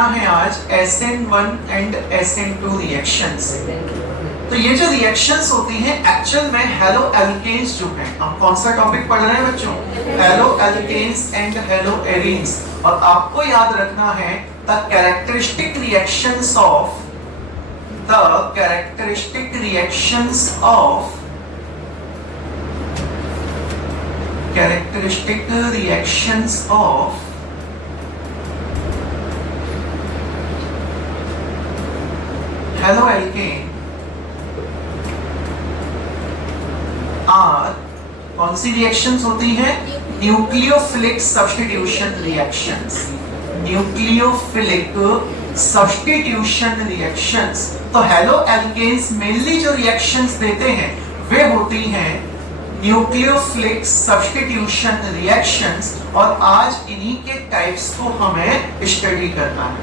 पढ़ना है आज SN1 एंड SN2 रिएक्शंस। तो ये जो रिएक्शंस होती हैं एक्चुअल में हेलो एल्केन्स जो हैं, हम कौन सा टॉपिक पढ़ रहे हैं बच्चों? Haloalkanes and haloarenes. और आपको याद रखना है the characteristic reactions of haloalkane are कौन सी रिएक्शंस होती हैं? Nucleophilic substitution reactions. Nucleophilic substitution reactions. तो हेलो एल्केन्स मेनली जो रिएक्शंस देते हैं वे होती हैं न्यूक्लियोफिलिक सब्स्टिट्यूशन रिएक्शंस। और आज इन्हीं के टाइप्स को हमें स्टडी करना है।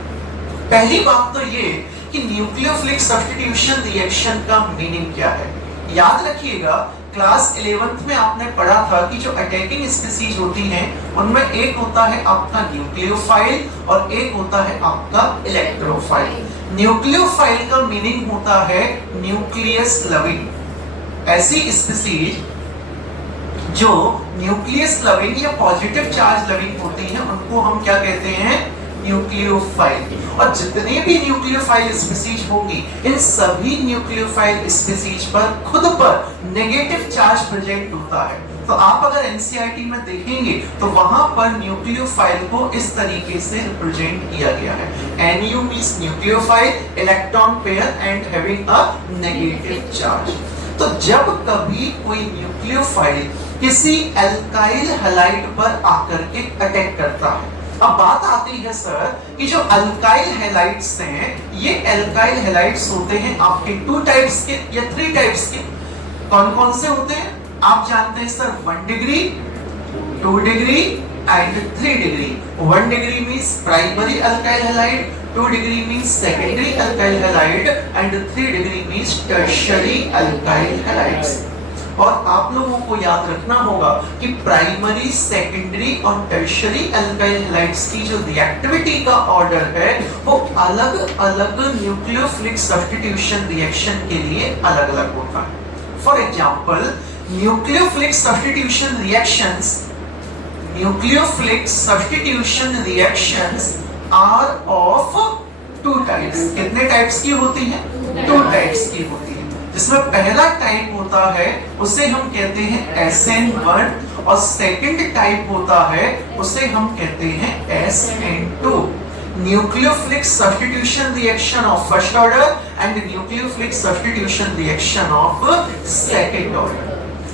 पहली बात तो ये कि न्यूक्लियोफिलिक सब्स्टिट्यूशन रिएक्शन का मीनिंग क्या है। याद रखिएगा क्लास 11th में आपने पढ़ा था कि जो अटैकिंग स्पीसीज होती हैं उनमें एक होता है आपका न्यूक्लियोफाइल और एक होता है आपका इलेक्ट्रोफाइल। न्यूक्लियोफाइल का मीनिंग होता है न्यूक्लियस लविंग। ऐसी स्पीसीज जो न्यूक्लियस लविंग या पॉजिटिव चार्ज लविंग होती हैं उनको हम क्या कहते हैं? न्यूक्लियोफाइल। और जितने भी न्यूक्लियोफाइल स्पीसीज होंगी इन सभी न्यूक्लियोफाइल स्पीसीज पर खुद पर नेगेटिव चार्ज प्रेजेंट होता है। तो आप अगर एनसीईआरटी में देखेंगे तो वहां पर न्यूक्लियोफाइल को इस तरीके से रिप्रेजेंट किया गया है। Nu means nucleophile, electron pair and having a negative charge. तो जब कभी कोई न्यूक्लियोफाइल किसी एल्काइल हैलाइड पर आकर के अटैक करता है। अब बात आती है सर कि जो अल्काइल हैलाइड्स हैं ये एल्काइल हैलाइड्स होते हैं आपके 2 टाइप्स के या 3 टाइप्स के। कौन कौन से होते हैं आप जानते हैं sir? 1 degree, 2 degree and 3 degree. 1 degree means primary alkyl halide, 2 degree means secondary alkyl halide and 3 degree means tertiary alkyl halides. और आप लोगों को याद रखना होगा कि प्राइमरी, सेकेंडरी और टर्शियरी अल्काइल हैलाइड्स की जो रिएक्टिविटी का ऑर्डर है वो अलग अलग न्यूक्लियोफिलिक सब्स्टिट्यूशन रिएक्शन के लिए अलग अलग होता है। For example nucleophilic substitution reactions are of 2 types. कितने टाइप्स की होती हैं? 2 टाइप्स की होती है। जिसमें पहला टाइप होता है उसे हम कहते हैं SN1 और सेकंड टाइप होता है उसे हम कहते हैं SN2। Nucleophilic substitution reaction of first order and nucleophilic substitution reaction of second order.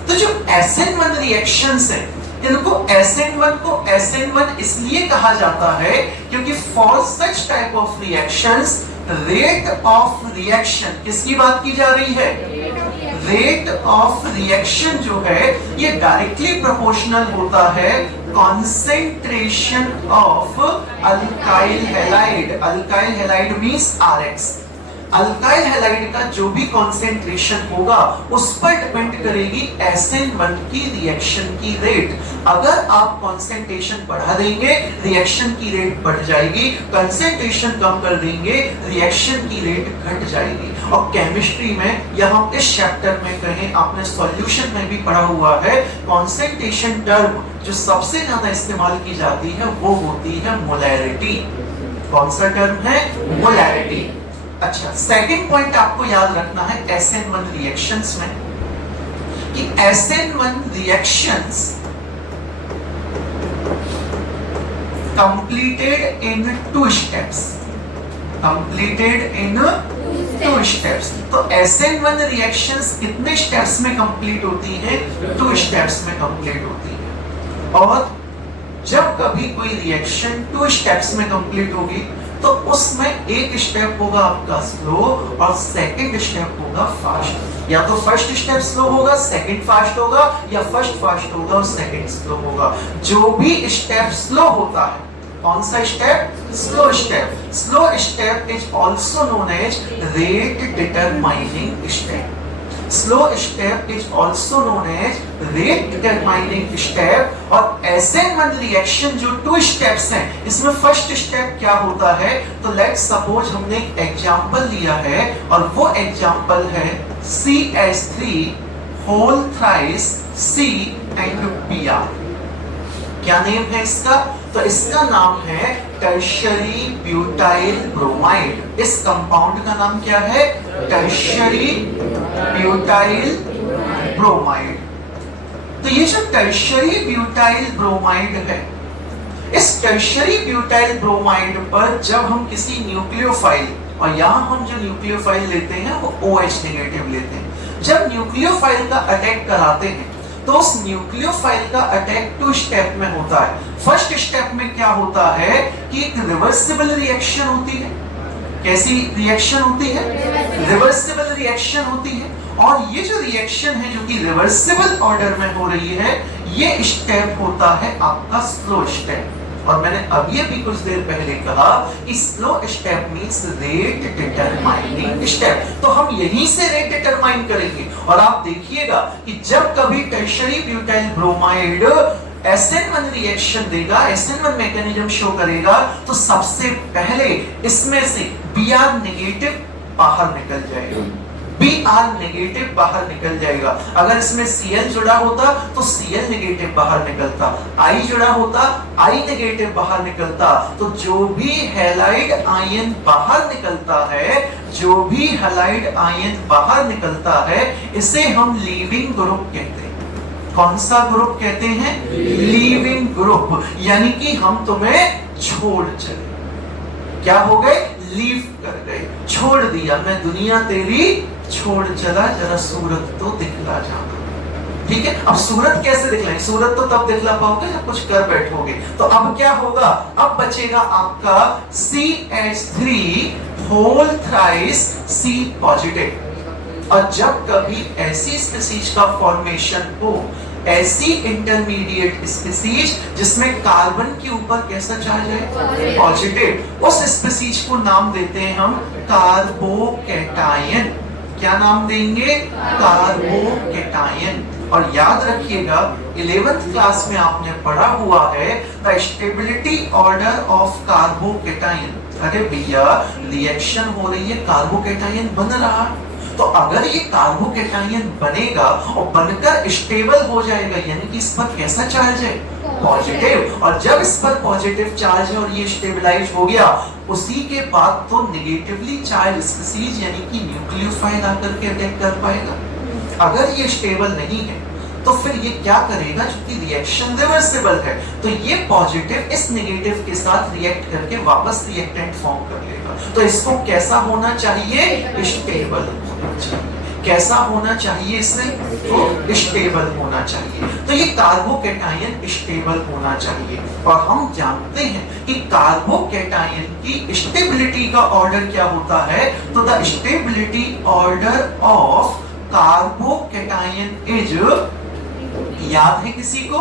तो जो SN1 रिएक्शंस हैं इनको SN1 को SN1 इसलिए कहा जाता है क्योंकि for such type of reactions rate of reaction, किसकी बात की जा रही है? रेट ऑफ रिएक्शन जो है ये डायरेक्टली प्रोपोर्शनल होता है concentration of alkyl halide. Alkyl halide means RX। Alkyl halide का जो भी कॉन्सेंट्रेशन होगा उस पर डिपेंड करेगी SN1 की रिएक्शन की रेट। अगर आप कॉन्सेंट्रेशन बढ़ा देंगे रिएक्शन की रेट बढ़ जाएगी, कंसेंट्रेशन कम कर देंगे रिएक्शन की रेट घट जाएगी। और केमिस्ट्री में या हम इस चैप्टर में कहें आपने सॉल्यूशन में भी पढ़ा हुआ है कॉन्सेंट्रेशन टर्म जो सबसे ज्यादा इस्तेमाल की जाती है वो होती है मोलैरिटी। कौन सा टर्म है? मोलैरिटी। अच्छा, सेकंड पॉइंट आपको याद रखना है SN1 रिएक्शंस में कि SN1 reactions completed in 2 steps। तो SN1 रिएक्शंस कितने स्टेप्स में कंप्लीट होती हैं? 2 स्टेप्स में कंप्लीट होती है। और जब कभी कोई रिएक्शन 2 स्टेप्स में कंप्लीट होगी तो उसमें एक स्टेप होगा आपका स्लो और सेकंड स्टेप होगा फास्ट। या तो फर्स्ट स्टेप स्लो होगा, सेकंड फास्ट होगा, या फर्स्ट फास्ट होगा और सेकंड स्लो होगा। जो भी स्टेप स्लो होता है, कौन सा step? Slow step. Slow step is also known as rate determining step. Slow step is also known as rate determining step. और SN1 रिएक्शन जो 2 स्टेप्स हैं, इसमें फर्स्ट स्टेप क्या होता है, तो लेट्स सपोज हमने एक एग्जांपल लिया है और वो एग्जांपल है CH3 whole thrice C and Br। क्या नेम है इसका, तो इसका नाम है टर्शियरी ब्यूटाइल ब्रोमाइड। इस कंपाउंड का नाम क्या है, टर्शियरी ब्यूटाइल ब्रोमाइड। तो ये जो टर्शियरी ब्यूटाइल ब्रोमाइड है, इस टर्शियरी ब्यूटाइल ब्रोमाइड पर जब हम किसी न्यूक्लियोफाइल, और यहां हम जो न्यूक्लियोफाइल लेते हैं वो OH नेगेटिव लेते हैं, जब न्यूक्लियोफाइल का अटैक कराते हैं तो उस न्यूक्लियोफाइल का अटैक 2 स्टेप में होता है। फर्स्ट स्टेप में क्या होता है कि एक रिवर्सिबल रिएक्शन होती है। कैसी रिएक्शन होती है, रिवर्सिबल रिएक्शन होती है। और ये जो रिएक्शन है जो कि रिवर्सिबल ऑर्डर में हो रही है, ये स्टेप होता है आपका स्लो स्टेप। और मैंने अभी कुछ देर पहले कहा कि slow step means rate determining step. तो हम यहीं से रेट डिटरमाइन करेंगे। और आप देखिएगा कि जब कभी tertiary butyl bromide SN1 reaction देगा, SN1 मैकेनिज्म शो करेगा, तो सबसे पहले इसमें से Br नेगेटिव बाहर निकल जाएगा, Br नेगेटिव बाहर निकल जाएगा। अगर इसमें Cl जुड़ा होता तो Cl नेगेटिव बाहर निकलता, I जुड़ा होता I नेगेटिव बाहर निकलता। तो जो भी हैलाइड आयन बाहर निकलता है, जो भी हैलाइड आयन बाहर निकलता है, इसे हम लीविंग ग्रुप कहते हैं। कौन सा ग्रुप कहते हैं, लीविंग ग्रुप। यानी कि हम तुम्हें छोड़ चले, क्या हो गए, लीव कर गए, छोड़ दिया, मैं दुनिया तेरी छोड़ चला, जरा सूरत तो दिखला जाना। ठीक है, अब सूरत कैसे दिखलाएं, सूरत तो तब दिखला पाओगे जब कुछ कर बैठोगे। तो अब क्या होगा, अब बचेगा आपका CH3 whole thrice C positive. और जब कभी ऐसी स्पीसीज का फॉर्मेशन हो, ऐसी इंटरमीडिएट स्पीसीज जिसमें कार्बन के ऊपर कैसा चार्ज है, पॉजिटिव, उस स्पीसीज को नाम देते हैं हम कार्बोकैटायन। क्या नाम देंगे, कार्बोकैटायन। और याद रखिएगा 11th क्लास में आपने पढ़ा हुआ है the stability order of carbocation. अरे भैया रिएक्शन हो रही है, कार्बोकैटायन बन रहा, तो अगर ये कार्बोकैटायन बनेगा और बनकर स्टेबल हो जाएगा, यानी कि इस पर कैसा चार्ज है, पॉजिटिव। और जब इस पर पॉजिटिव चार्ज है और ये स्टेबलाइज हो गया, उसी के बाद तो नेगेटिवली चार्ज स्पीसीज यानी कि न्यूक्लियोफाइल आकर के अटैक कर पाएगा। अगर ये स्टेबल नहीं है तो फिर ये क्या करेगा, चूंकि रिएक्शन रिवर्सिबल है, तो ये पॉजिटिव इस नेगेटिव के साथ रिएक्ट करके वापस रिएक्टेंट फॉर्म कर लेगा। तो इसको कैसा होना चाहिए, स्टेबल होना चाहिए। कैसा होना चाहिए, इसमें तो स्टेबल होना चाहिए। तो ये कार्बोकैटायन स्टेबल होना चाहिए। और हम जानते हैं कि कार्बोकैटायन की स्टेबिलिटी का ऑर्डर क्या होता है, तो the stability order of carbocation is, याद है किसी को,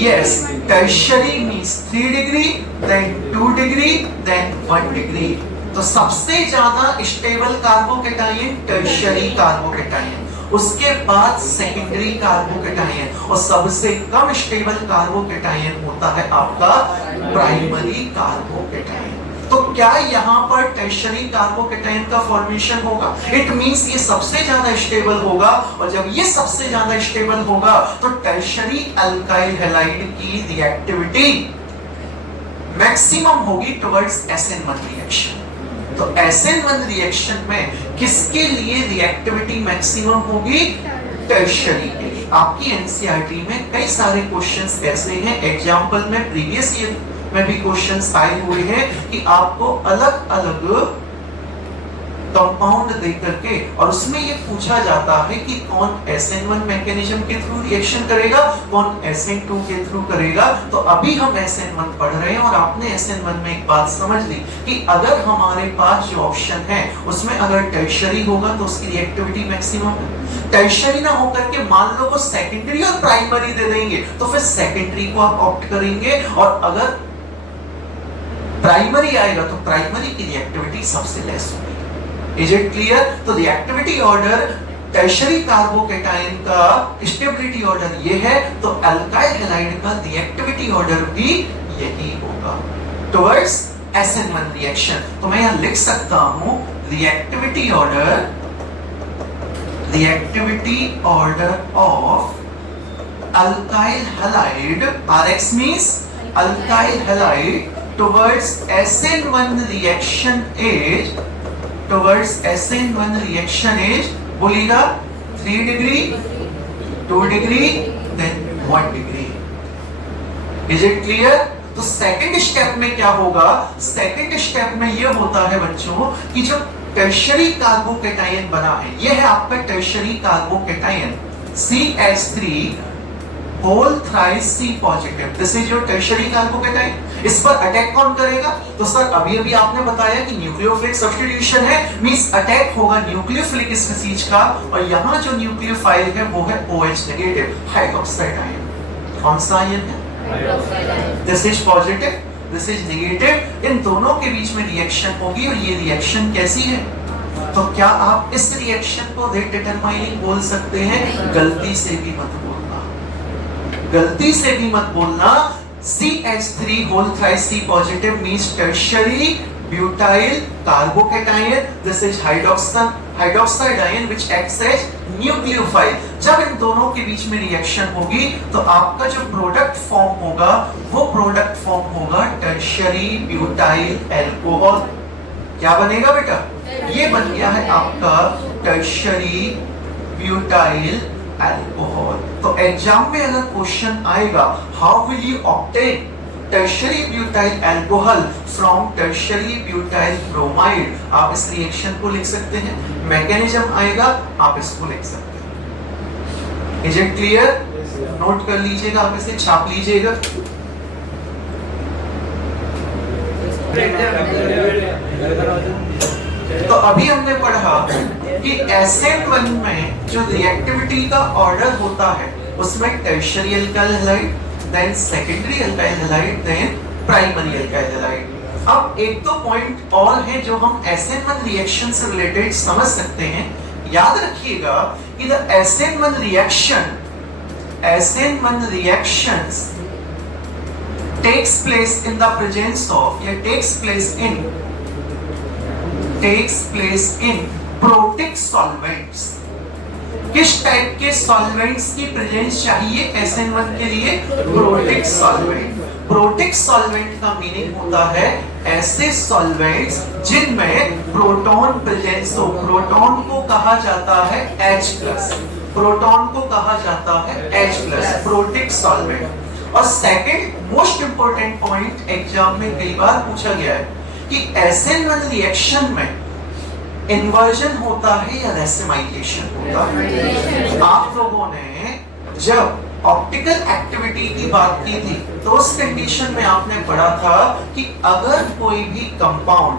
yes, tertiary means 3 degree, then 2 degree, then 1 degree. तो सबसे ज्यादा स्टेबल कार्बोकैटायन टर्शियरी कार्बोकैटायन, उसके बाद सेकेंडरी कार्बोकैटायन, और सबसे कम स्टेबल कार्बोकैटायन होता है आपका प्राइमरी कार्बोकैटायन। तो क्या यहाँ पर टर्शियरी कार्बोकैटायन का फॉर्मेशन होगा, इट मींस ये सबसे ज्यादा स्टेबल होगा। और जब ये सबसे ज्यादा स्टेबल होगा तो टर्शियरी अल्काइल हैलाइड की रिएक्टिविटी मैक्सिमम होगी टुवर्ड्स SN1 रिएक्शन। तो SN1 रिएक्शन में किसके लिए रिएक्टिविटी मैक्सिमम होगी, टर्शियरी के लिए। आपकी एनसीईआरटी में कई सारे क्वेश्चंस ऐसे हैं, एग्जांपल में प्रीवियस ईयर में भी क्वेश्चंस आए हुए हैं कि आपको अलग अलग कंपाउंड दे करके और उसमें ये पूछा जाता है कि कौन SN1 मैकेनिज्म के थ्रू रिएक्शन करेगा, कौन SN2 के थ्रू करेगा। तो अभी हम SN1 पढ़ रहे हैं और आपने SN1 में एक बात समझ ली कि अगर हमारे पास जो ऑप्शन है उसमें अगर टर्शियरी होगा तो उसकी रिएक्टिविटी मैक्सिमम है। टर्शियरी ना होकर के मान लो वो सेकेंडरी और प्राइमरी दे देंगे तो फिर सेकेंडरी को आप ऑप्ट करेंगे, और अगर प्राइमरी आएगा तो प्राइमरी की रिएक्टिविटी सबसे लेस होगी। Is it clear? तो रिएक्टिविटी ऑर्डर टर्शरी कार्बोकेटाइन का स्टेबिलिटी ऑर्डर ये है, तो अल्काइल हैलाइड का रिएक्टिविटी ऑर्डर भी यही होगा टुवर्ड्स SN1 रिएक्शन। तो मैं यहां लिख सकता हूं reactivity order of alkyl halide, RX means alkyl halide towards SN1 reaction is बोलिएगा 3 degree, 2 degree, then 1 degree. Is it clear? तो सेकंड स्टेप में क्या होगा? सेकंड स्टेप में ये होता है बच्चों कि जो टर्शरी कार्बोकेटाइन बना है, ये है आपका tertiary carbocation CH3 whole thrice C positive. This is your tertiary carbocation. इस पर अटैक कौन करेगा? तो सर अभी आपने बताया कि न्यूक्लियोफिलिक सब्स्टिट्यूशन है, मींस अटैक होगा न्यूक्लियोफिलिक स्पीसीज का, और यहां जो न्यूक्लियोफाइल है वो है OH नेगेटिव हाइड्रोक्साइड आयन। कौन सा आयन है? This is positive, this is negative. इन दोनों के बीच में रिएक्शन होगी, और ये रिएक्शन कैसी है? तो क्या आप इस रिएक्शन को रेट डिटरमाइनिंग बोल सकते हैं? गलती से भी मत बोलना, गलती से भी मत बोलना। CH3 whole thrice C positive means tertiary butyl carbocation. This is hydroxide ion which acts as nucleophile. जब इन दोनों के बीच में रिएक्शन होगी तो आपका जो प्रोडक्ट फॉर्म होगा वो प्रोडक्ट फॉर्म होगा टर्शियरी ब्यूटाइल अल्कोहल। क्या बनेगा बेटा? ये बन गया है आपका टर्शियरी ब्यूटाइल अल्कोहल। तो एग्जाम में अगर क्वेश्चन आएगा how will you obtain tertiary butyl alcohol from tertiary butyl bromide, आप इस रिएक्शन को लिख सकते हैं। मैकेनिज्म आएगा, आप इसको लिख सकते हैं। Is it clear? नोट कर लीजिएगा, आप इसे छाप लीजिएगा। तो अभी हमने पढ़ा कि SN1 में जो रिएक्टिविटी का ऑर्डर होता है उसमें tertiary alkyl halide, then secondary alkyl halide, then primary alkyl halide. अब एक दो पॉइंट और हैं जो हम SN1 रिएक्शन से रिलेटेड समझ सकते हैं। याद रखिएगा कि the SN1 reactions takes place in the presence of या takes place in protic solvents। किस टाइप के सॉल्वेंट्स की प्रेजेंस चाहिए SN1 के लिए? Protic solvent. प्रोटिक सॉल्वेंट का मीनिंग होता है ऐसे सॉल्वेंट्स जिनमें प्रोटॉन प्रेजेंस हो। प्रोटॉन को कहा जाता है H+, प्रोटॉन को कहा जाता है H+, प्रोटिक सॉल्वेंट। और second most important point exam में कई बार पूछा गया है कि SN1 रिएक्शन में इन्वर्जन होता है या रेसिमाइजेशन होता है? आप लोगों ने जब ऑप्टिकल एक्टिविटी की बात की थी तो उस कंडीशन में आपने पढ़ा था कि अगर कोई भी कंपाउंड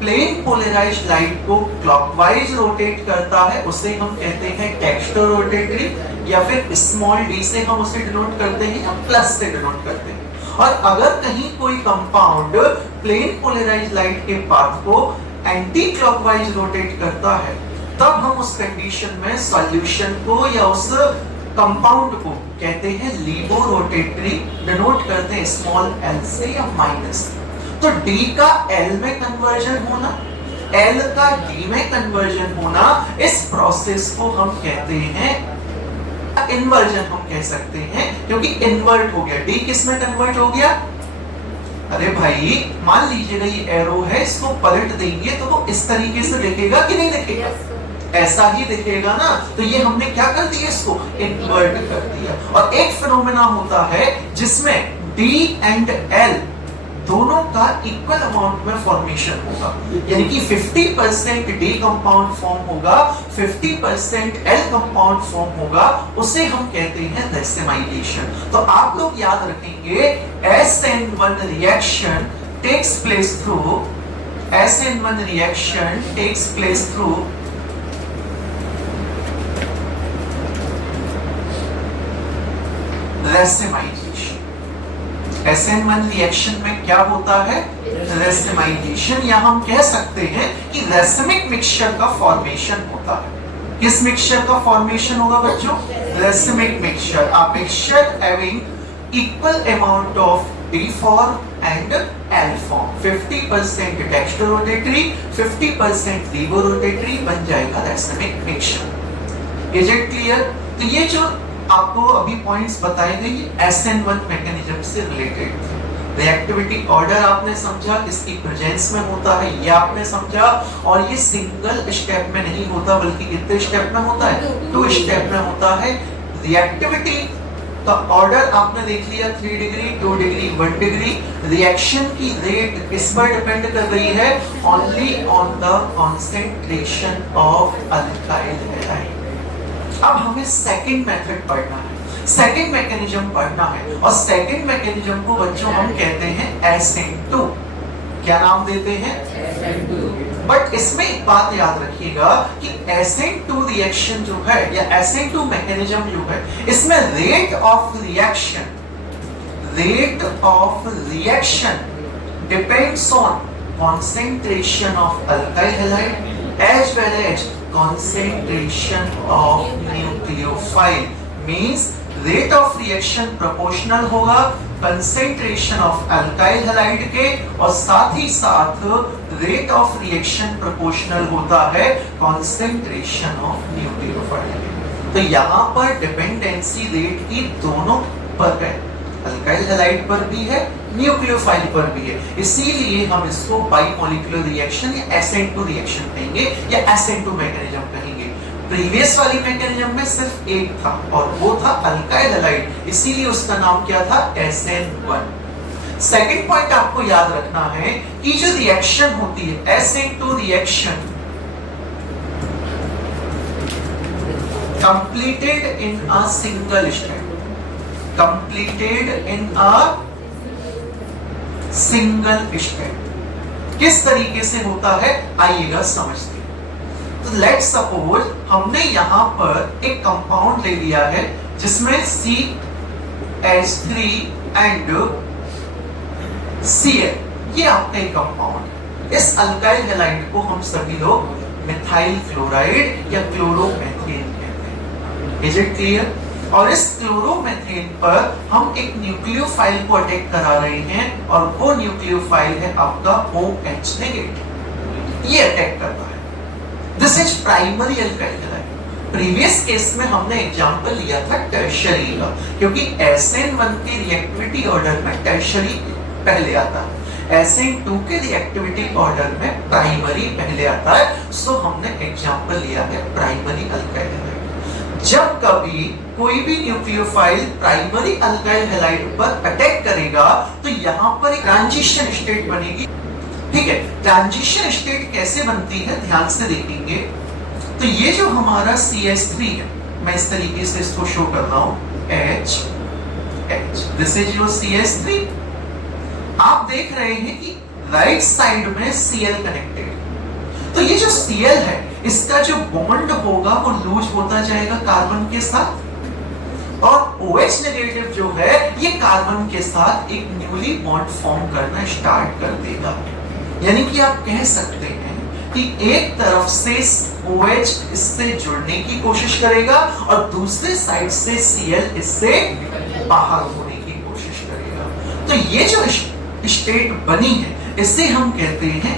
प्लेन पोलराइज्ड लाइट को क्लॉकवाइज रोटेट करता है उसे हम कहते हैं डेक्स्ट्रोरोटेटरी, या फिर स्मॉल d से हम उसे डिनोट करते हैं या प्लस से डिनोट करते हैं। और अगर कहीं कोई कंपाउंड प्लेन पोलराइज्ड लाइट के पाथ को एंटी क्लॉकवाइज रोटेट करता है तब हम उस कंडीशन में सॉल्यूशन को या उस कंपाउंड को कहते हैं लिबोरोटेटरी, डिनोट करते हैं स्मॉल l से या माइनस। तो d का l में कन्वर्जन होना, l का d में कन्वर्जन होना, इस प्रोसेस को हम कहते हैं इन्वर्जन। हम कह सकते हैं क्योंकि इन्वर्ट हो गया, d किस में कन्वर्ट हो गया? अरे भाई मान लीजिएगा ये एरो है, इसको पलट देंगे तो वो इस तरीके से दिखेगा कि नहीं दिखेगा? ऐसा ही दिखेगा ना। तो ये हमने क्या कर दिया, इसको इन्वर्ट कर दिया। और एक फिनोमेना होता है जिसमें D एंड L दोनों का इक्वल अमाउंट में फॉर्मेशन होगा, यानी कि 50% D कंपाउंड फॉर्म होगा, 50% L कंपाउंड फॉर्म होगा, उसे हम कहते हैं रेसिमाइजेशन। तो आप लोग याद रखेंगे SN1 reaction takes place through racemisation. SN1 reaction में क्या होता है? रेसिमाइजेशन, या हम कह सकते हैं कि रेसिमिक मिक्सचर का फॉर्मेशन होता है। किस मिक्सचर का फॉर्मेशन होगा बच्चों? Racemic mixture, a mixture having equal amount of D form and L form, 50% dextrorotatory, 50% levorotatory बन जाएगा racemic mixture. Is it clear? तो ये जो आपको अभी पॉइंट्स बताए गए ये SN1 मैकेनिज्म से रिलेटेड थे। रिएक्टिविटी ऑर्डर आपने समझा, किसकी प्रेजेंस में होता है ये आपने समझा, और ये सिंगल स्टेप में नहीं होता बल्कि कितने स्टेप में होता है? 2 स्टेप में होता है। रिएक्टिविटी का ऑर्डर आपने देख लिया, 3 डिग्री, 2 डिग्री, 1 डिग्री। रिएक्शन की रेट किस पर डिपेंड कर रही है? Only on the concentration of alkyl halide. अब हमें सेकंड मेथड पढ़ना है, सेकंड मैकेनिज्म पढ़ना है, और सेकंड मैकेनिज्म को बच्चों हम कहते हैं SN2। क्या नाम देते हैं? SN2। बट इसमें एक बात याद रखिएगा कि SN2 रिएक्शन जो है या SN2 मैकेनिज्म जो है, इसमें rate of reaction depends on concentration of alkyl halide as well as concentration of nucleophile, means rate of reaction proportional होगा concentration of alkyl halide के, और साथ ही साथ rate of reaction proportional होता है concentration of nucleophile के। तो यहाँ पर डिपेंडेंसी रेट की दोनों पर है, अल्काइल हैलाइड पर भी है, न्यूक्लियोफाइल पर भी है, इसीलिए हम इसको बाइमोलिकुलर रिएक्शन या SN2 रिएक्शन कहेंगे या SN2 मैकेनिज्म कहेंगे। प्रीवियस वाली मैकेनिज्म में सिर्फ एक था और वो था अल्काइल हैलाइड, इसीलिए उसका नाम क्या था? SN1। सेकंड पॉइंट आपको याद रखना है कि जो रिएक्शन होती है SN2 reaction completed in a single step, completed in a single step किस तरीके से होता है आइएगा समझते हैं। तो लेट्स सपोज हमने यहां पर एक कंपाउंड ले लिया है जिसमें CH3 एंड Cl, ये आपका एक कंपाउंड है। इस अल्काइल हैलाइड को हम सभी लोग मिथाइल क्लोराइड या क्लोरोमेथेन कहते हैं। Is it clear? और इस क्लोरोमेथेन पर हम एक न्यूक्लियोफाइल को अटैक करा रहे हैं और वो न्यूक्लियोफाइल है आपका OH नेगेटिव, ये अटैक करता है। This is primary alkyl halide. Previous case में हमने एग्जांपल लिया था टर्शियरी का, क्योंकि SN1 के रिएक्टिविटी ऑर्डर में टर्शियरी पहले आता है, SN2 के रिएक्टिविटी ऑर्डर में प्राइमरी पहले आता है। सो हमने एग्जांपल लिया है प्राइमरी अल्काइल हैलाइड। जब कभी कोई भी न्यूक्लियोफाइल प्राइमरी अल्काइल हैलाइड पर अटैक करेगा तो यहां पर एक ट्रांजिशन स्टेट बनेगी। ठीक है, ट्रांजिशन स्टेट कैसे बनती है ध्यान से देखेंगे। तो ये जो हमारा CH3 है, मैं इस तरीके से इसको शो कर रहा हूं, H, this is your CH3। आप देख रहे हैं कि राइट साइड में Cl कनेक्टेड, तो ये जो Cl है इसका जो बॉन्ड होगा वो लूज होता जाएगा कार्बन के साथ, और OH नेगेटिव जो है ये कार्बन के साथ एक न्यूली बॉन्ड फॉर्म करना स्टार्ट कर देगा। यानी कि आप कह सकते हैं कि एक तरफ से OH इससे जुड़ने की कोशिश करेगा और दूसरे साइड से Cl इससे बाहर होने की कोशिश करेगा। तो ये जो स्टेट बनी है इसे हम कहते हैं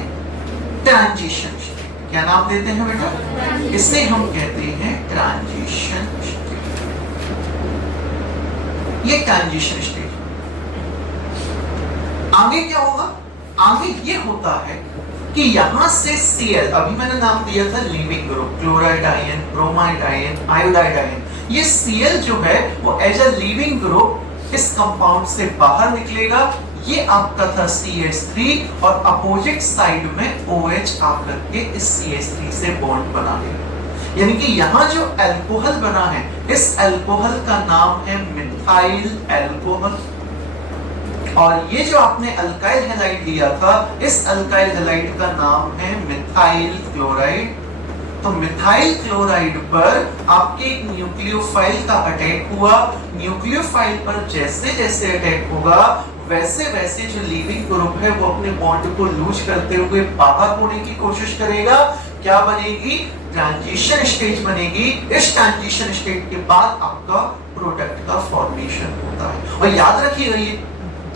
ट्रांजिशन स्टेट। क्या नाम देते हैं बेटा? इसे हम कहते हैं ट्रांजिशन स्टेट। ये ट्रांजिशन स्टेट। आगे क्या होगा? आगे ये होता है कि यहां से Cl, अभी मैंने नाम दिया था leaving group, chloride ion, bromide ion, iodide ion, ये Cl जो है वो एज अ लीविंग ग्रुप इस कंपाउंड से बाहर निकलेगा। ये आपका था CH3 और अपोजिट साइड में OH आकर के इस CH3 से बॉन्ड बना लेगा। यानी कि यहाँ जो अल्कोहल बना है इस अल्कोहल का नाम है मिथाइल अल्कोहल, और ये जो आपने अल्काइल हैलाइड लिया था इस अल्काइल हैलाइड का नाम है मिथाइल क्लोराइड। तो मिथाइल क्लोराइड पर आपके एक न्यूक्लियोफाइल का अटैक हुआ। न्यूक्लियोफाइल पर जैसे जैसे अटैक होगा वैसे वैसे जो लीविंग ग्रुप है वो अपने बॉन्ड को लूज करते हुए बाहर होने की कोशिश करेगा। क्या बनेगी? ट्रांजिशन स्टेज बनेगी। इस ट्रांजिशन स्टेज के बाद आपका प्रोडक्ट का फॉर्मेशन होता है। और याद रखिएगा ये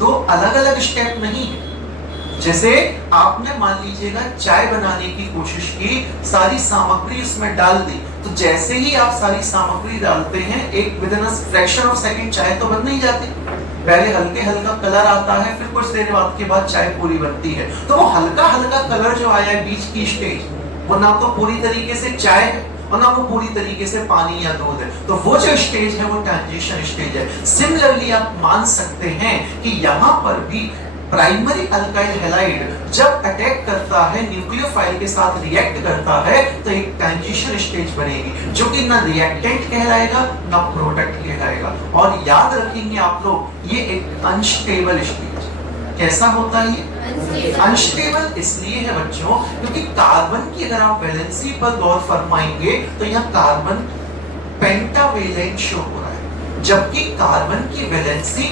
दो अलग अलग स्टेप नहीं है। जैसे आपने मान लीजिएगा चाय बनाने की कोशिश की, सारी सामग्री उसमें डाल दी, तो जैसे ही आप सारी सामग्री डालते हैं एक with in a fraction of second चाय तो बन नहीं जाती। पहले हल्के हल्का कलर आता है, फिर कुछ देर बाद के बाद चाय पूरी बनती है। तो वो हल्का हल्का कलर जो आया है बीच की स्टेज, वो ना तो पूरी तरीके से चाय है और ना वो पूरी तरीके से पानी या दूध है। तो वो जो स्टेज है वो ट्रांजिशन स्टेज है। सिमिलरली आप मान सकते हैं कि यहाँ पर भी प्राइमरी अल्काइल हैलाइड जब अटैक करता है, न्यूक्लियोफाइल के साथ रिएक्ट करता है, तो एक ट्रांजिशन स्टेज बनेगी जो कि ना रिएक्टेंट कहलाएगा ना प्रोडक्ट कहलाएगा। और याद रखेंगे आप लोग, ये एक अनस्टेबल स्टेज। कैसा होता है ये? अनस्टेबल इसलिए है बच्चों क्योंकि कार्बन की अगर आप वैलेंसी पर गौर फरमाएंगे तो यहाँ कार्बन पेंटावेलेंट शो हो रहा है, जबकि कार्बन की वैलेंसी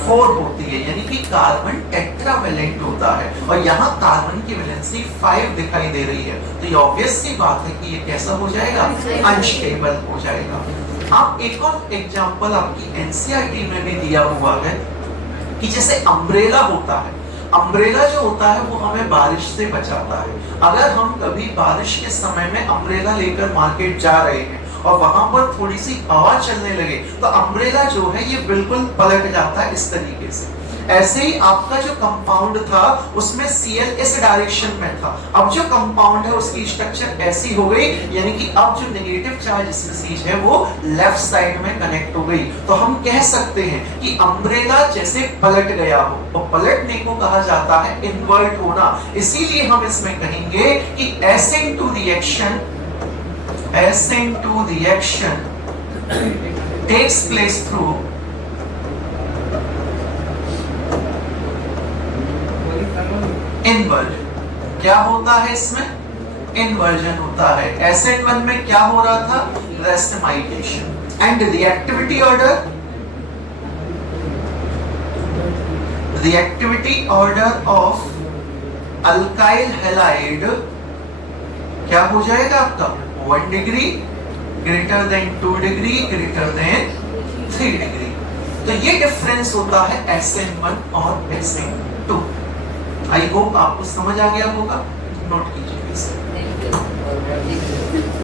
4 होती है, यानी कि कार्बन टेट्रावेलेंट होता है। और यहाँ कार्बन की वैलेंसी 5 दिखाई दे रही है। तो ये ऑब्वियस सी बात है कि ये कैसा हो जाएगा? अनस्टेबल हो जाएगा। आप एक और एग्जांपल आपकी एनसीईआरटी में भी दिया हुआ है कि जैसे अम्ब्रेला होता है, अम्ब्रेला जो होता है वो हमें बारिश से बचाता है। अगर हम कभी बारिश के समय में अम्ब्रेला लेकर मार्केट जा रहे हैं और वहां पर थोड़ी सी हवा चलने लगे तो अम्ब्रेला जो है ये बिल्कुल पलट जाता है इस तरीके से। ऐसे ही आपका जो कंपाउंड था उसमें Cl इस डायरेक्शन में था, अब जो कंपाउंड है उसकी स्ट्रक्चर ऐसी हो गई, यानी कि अब जो नेगेटिव चार्ज स्पीसीज है वो लेफ्ट साइड में कनेक्ट हो गई। तो हम कह सकते हैं कि अम्ब्रेला जैसे पलट गया हो, और पलटने को कहा जाता है इन्वर्ट होना। इसीलिए हम इसमें कहेंगे कि SN2 reaction takes place through inversion। क्या होता है इसमें? इन्वर्जन होता है। SN1 में क्या हो रहा था? Racemisation. And reactivity order of alkyl halide क्या हो जाएगा आपका? 1 degree greater than 2 degree greater than 3 degree. तो ये डिफरेंस होता है SN1 और SN2। आई होप आपको समझ आ गया होगा। नोट कीजिए इसे।